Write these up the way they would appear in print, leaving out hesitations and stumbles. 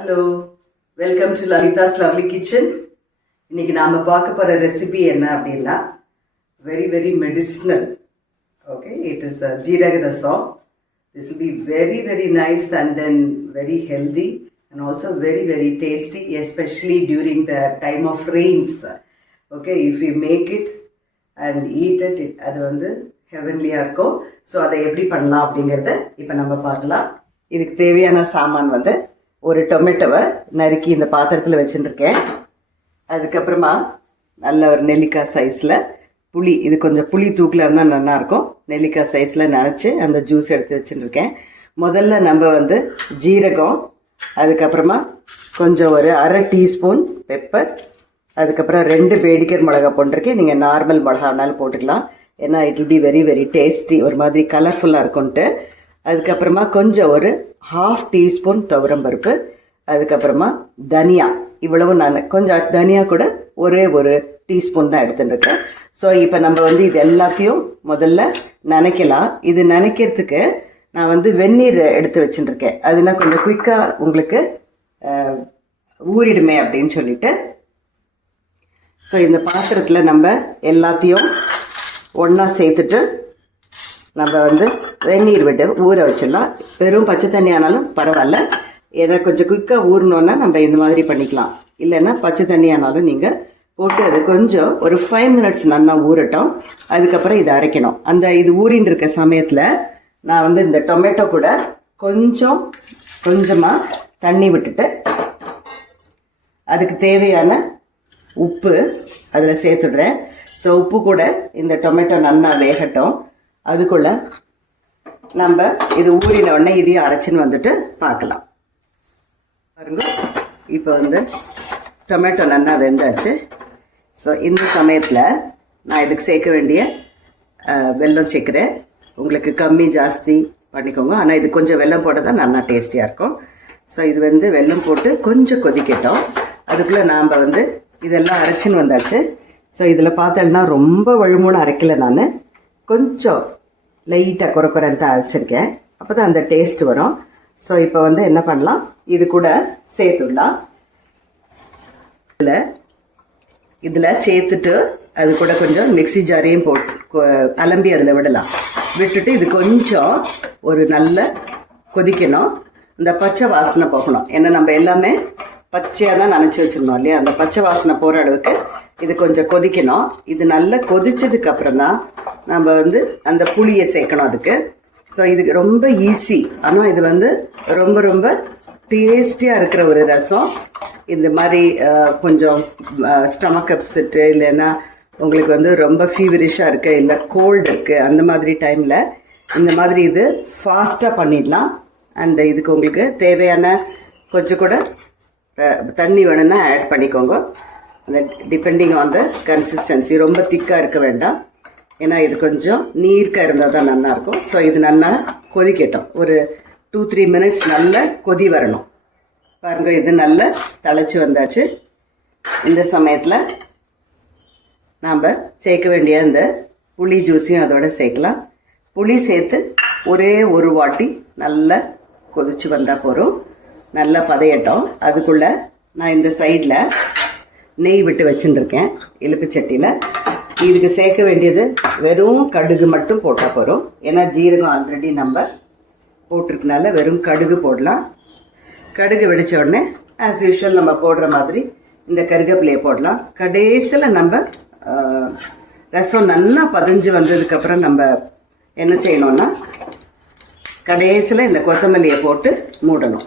Hello, welcome to Lalitha's lovely kitchen. இன்னைக்கு நாம் பார்க்க போகிற ரெசிபி என்ன அப்படின்னா very very medicinal. Okay, it is jeeraka rasam. This will be very very nice and then very healthy and also very very tasty, especially during the time of rains. Okay, if you make it and eat it, அது வந்து ஹெவன்லியாக இருக்கும். So அதை எப்படி பண்ணலாம் அப்படிங்கிறத இப்போ நம்ம பார்க்கலாம். இதுக்கு தேவையான சாமான் வந்து ஒரு டொமேட்டோவை நறுக்கி இந்த பாத்திரத்தில் வச்சுட்டுருக்கேன். அதுக்கப்புறமா நல்ல ஒரு நெல்லிக்காய் சைஸில் புளி, இது கொஞ்சம் புளி தூக்கில் இருந்தால் நல்லாயிருக்கும். நெல்லிக்காய் சைஸில் நனைச்சி அந்த ஜூஸ் எடுத்து வச்சுட்டுருக்கேன். முதல்ல நம்ம வந்து ஜீரகம், அதுக்கப்புறமா கொஞ்சம் ஒரு அரை டீஸ்பூன் பெப்பர், அதுக்கப்புறம் 2 பேடிக்கர் மிளகா போட்டிருக்கேன். நீங்கள் நார்மல் மிளகானாலும் போட்டுக்கலாம், ஏன்னா it will be very very tasty, ஒரு மாதிரி கலர்ஃபுல்லாக இருக்கும்ன்ட்டு. அதுக்கப்புறமா கொஞ்சம் ஒரு 1/2 டீஸ்பூன் துவரம்பருப்பு, அதுக்கப்புறமா தனியா, இவ்வளவு நான் கொஞ்சம் தனியா கூட ஒரு டீஸ்பூன் தான் எடுத்துட்டுருக்கேன். ஸோ இப்போ நம்ம வந்து இது எல்லாத்தையும் முதல்ல நனைக்கலாம். இது நனைக்கிறதுக்கு நான் வந்து வெந்நீர் எடுத்து வச்சுட்டுருக்கேன். அதுனா கொஞ்சம் குயிக்காக உங்களுக்கு ஊறிடுமே அப்படின்னு சொல்லிட்டு. ஸோ இந்த பாத்திரத்தில் நம்ம எல்லாத்தையும் ஒன்றா சேர்த்துட்டு நம்ம வந்து வெந்நீர் விட்டு ஊற வச்சிடலாம். வெறும் பச்சை தண்ணி ஆனாலும் பரவாயில்ல, ஏன்னா கொஞ்சம் குயிக்காக ஊறணுன்னா நம்ம இந்த மாதிரி பண்ணிக்கலாம். இல்லைன்னா பச்சை தண்ணி ஆனாலும் நீங்கள் போட்டு அது கொஞ்சம் ஒரு 5 மினிட்ஸ் நல்லா ஊறட்டும். அதுக்கப்புறம் இதை அரைக்கணும். அந்த இது ஊறின்னு இருக்க சமயத்தில் நான் வந்து இந்த டொமேட்டோ கூட கொஞ்சமாக தண்ணி விட்டுட்டு அதுக்கு தேவையான உப்பு அதில் சேர்த்துடுறேன். ஸோ உப்பு கூட இந்த டொமேட்டோ நல்லா வேகட்டும். அதுக்குள்ளே நம்ம இது ஊறின உடனே இதையும் அரைச்சின்னு வந்துட்டு பார்க்கலாம். பாருங்க, இப்போ வந்து டொமேட்டோ நல்லா வெந்தாச்சு. ஸோ இந்த சமயத்தில் நான் இதுக்கு சேர்க்க வேண்டிய வெல்லம் சேர்க்குறேன். உங்களுக்கு கம்மி ஜாஸ்தி பண்ணிக்கோங்க, ஆனால் இது கொஞ்சம் வெல்லம் போட்டால் தான் நல்லா டேஸ்டியாக இருக்கும். ஸோ இது வந்து வெல்லம் போட்டு கொஞ்சம் கொதிக்கட்டும். அதுக்குள்ளே நாம் வந்து இதெல்லாம் அரைச்சின்னு வந்தாச்சு. ஸோ இதில் பார்த்தோன்னா ரொம்ப வழுமூணு அரைக்கலை, நான் கொஞ்சம் லைட்டாக குறைக்குறேன்னு தான் அரைச்சிருக்கேன். அப்போ தான் அந்த டேஸ்ட் வரும். ஸோ இப்போ வந்து என்ன பண்ணலாம், இது கூட சேர்த்துடலாம். இதில் சேர்த்துட்டு அது கூட கொஞ்சம் மிக்ஸி ஜாரையும் போட்டு அலம்பி அதில் விடலாம். விட்டுட்டு இது கொஞ்சம் ஒரு நல்ல கொதிக்கணும். இந்த பச்சை வாசனை போகணும். ஏன்னா நம்ம எல்லாமே பச்சையாக தான் நனைச்சி வச்சுருந்தோம் இல்லையா, அந்த பச்சை வாசனை போகிற அளவுக்கு இது கொஞ்சம் கொதிக்கணும். இது நல்லா கொதிச்சதுக்கு அப்புறம் தான் நம்ம வந்து அந்த புளியை சேர்க்கணும் அதுக்கு. ஸோ இதுக்கு ரொம்ப ஈஸி, ஆனால் இது வந்து ரொம்ப ரொம்ப டேஸ்டியாக இருக்கிற ஒரு ரசம். இந்த மாதிரி கொஞ்சம் ஸ்டமக் அப்செட்டு, இல்லைன்னா உங்களுக்கு வந்து ரொம்ப ஃபீவரிஷாக இருக்குது, இல்லை கோல்டு இருக்குது, அந்த மாதிரி டைமில் இந்த மாதிரி இது ஃபாஸ்ட்டாக பண்ணிடலாம். அண்ட் இதுக்கு உங்களுக்கு தேவையான கொஞ்சம் கூட தண்ணி வேணும்னா ஆட் பண்ணிக்கோங்க. அந்த டிபெண்டிங் ஆன் த கன்சிஸ்டன்சி, ரொம்ப திக்காக இருக்க வேண்டாம், ஏன்னா இது கொஞ்சம் நீர்க்காக இருந்தால் தான் நல்லாயிருக்கும். ஸோ இது நல்லா கொதிக்கட்டும். ஒரு 2-3 மினிட்ஸ் நல்லா கொதி வரணும். பாருங்கள், இது நல்லா தழைச்சி வந்தாச்சு. இந்த சமயத்தில் நாம் சேர்க்க வேண்டிய இந்த புளி ஜூஸையும் அதோட சேர்க்கலாம். புளி சேர்த்து ஒரே ஒரு வாட்டி நல்லா கொதிச்சு வந்தால் போகிறோம். நல்லா பதையட்டும். அதுக்குள்ளே நான் இந்த சைடில் நெய் விட்டு வச்சுட்டுருக்கேன் இலுப்பு சட்டியில். இதுக்கு சேர்க்க வேண்டியது வெறும் கடுகு மட்டும் போட்டால் போகிறோம். ஏன்னா ஜீரகம் ஆல்ரெடி நம்ம போட்டிருக்கனால வெறும் கடுகு போடலாம். கடுகு வெடித்த உடனே ஆஸ் யூஷுவல் நம்ம போடுற மாதிரி இந்த கருவேப்பிலையை போடலாம். கடைசியில் நம்ம ரசம் நல்லா பதிஞ்சு வந்ததுக்கப்புறம் நம்ம என்ன செய்யணும்னா கடைசியில் இந்த கொத்தமல்லியை போட்டு மூடணும்.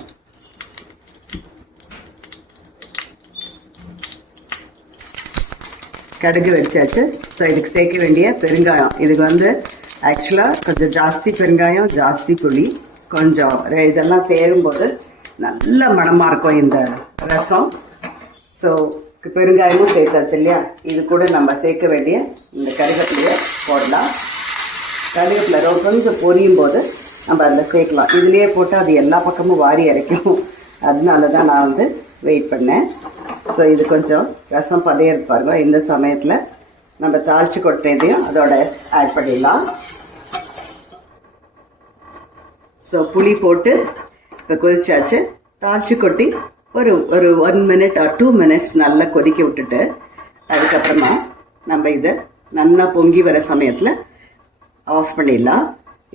கடுகு வச்சாச்சு. ஸோ இதுக்கு சேர்க்க வேண்டிய பெருங்காயம், இதுக்கு வந்து ஆக்சுவலாக கொஞ்சம் ஜாஸ்தி பெருங்காயம், ஜாஸ்தி புளி, கொஞ்சம் இதெல்லாம் சேரும்போது நல்ல மணமாக இருக்கும் இந்த ரசம். ஸோ பெருங்காயமும் சேர்த்தாச்சு இல்லையா. இது கூட நம்ம சேர்க்க வேண்டிய இந்த கருவேப்பிலையை போடலாம். கருவேப்பிலை கொஞ்சம் பொரியும் போது நம்ம அதில் சேர்க்கலாம். இதுலேயே போட்டு அது எல்லா பக்கமும் வாரி அரைக்கும், அதனால தான் நான் வந்து வெயிட் பண்ணேன். ஸோ இது கொஞ்சம் ரசம் பதையிறது பாருங்க. இந்த சமயத்தில் நம்ம தாளித்து கொட்டினதையும் அதோட ஆட் பண்ணிடலாம். ஸோ புளி போட்டு இப்போ கொதிச்சாச்சு. தாளித்து கொட்டி ஒரு 1 minute or 2 minutes நல்லா கொதிக்க விட்டுட்டு அதுக்கப்புறமா நம்ம இதை நல்லா பொங்கி வர சமயத்தில் ஆஃப் பண்ணிடலாம்.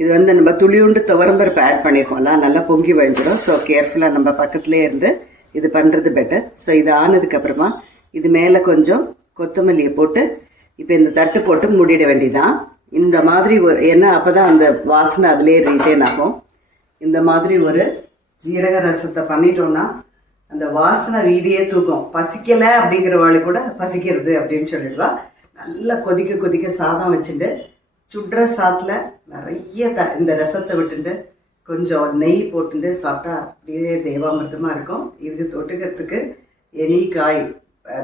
இது வந்து நம்ம துளியுண்டு துவரம்பருப்பு ஆட் பண்ணியிருக்கோம்ல, நல்லா பொங்கி வழிஞ்சிடும். ஸோ கேர்ஃபுல்லாக நம்ம பக்கத்துலேயே இருந்து இது பண்ணுறது பெட்டர். ஸோ இது ஆனதுக்கப்புறமா இது மேலே கொஞ்சம் கொத்தமல்லியை போட்டு இப்போ இந்த தட்டு போட்டு மூடிட வேண்டியதான். இந்த மாதிரி ஒரு ஏன்னா அப்போ தான் அந்த வாசனை அதிலே ரீட்டைன் ஆகும். இந்த மாதிரி ஒரு ஜீரக ரசத்தை பண்ணிட்டோம்னா அந்த வாசனை வீடியே தூக்கும். பசிக்கலை அப்படிங்கிறவாளு கூட பசிக்கிறது அப்படின்னு சொல்லிடுவா. நல்லா கொதிக்க கொதிக்க சாதம் வச்சுட்டு சுடுற சாத்தில் நிறைய இந்த ரசத்தை விட்டுட்டு கொஞ்சம் நெய் போட்டுட்டு சாப்பிட்டா அப்படியே தேவாமிர்தமாக இருக்கும். இதுக்கு தொட்டுக்கிறதுக்கு எனி காய்,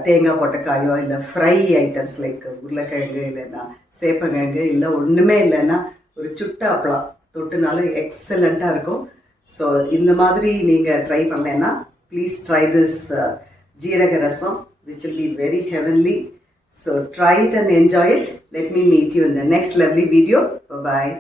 தேங்காய் போட்ட காயோ இல்லை ஃப்ரை ஐட்டம்ஸ் லைக் உருளைக்கிழங்கு இல்லைன்னா சேப்பங்கிழங்கு இல்லை ஒன்றுமே இல்லைன்னா ஒரு சுட்ட அப்பளம் தொட்டுனாலும் எக்ஸலண்ட்டாக இருக்கும். ஸோ இந்த மாதிரி நீங்கள் ட்ரை பண்ணலைன்னா ப்ளீஸ் ட்ரை திஸ் ஜீரக rasam which will be very heavenly. So try it and enjoy it. Let me meet you in the next lovely video. Bye-bye.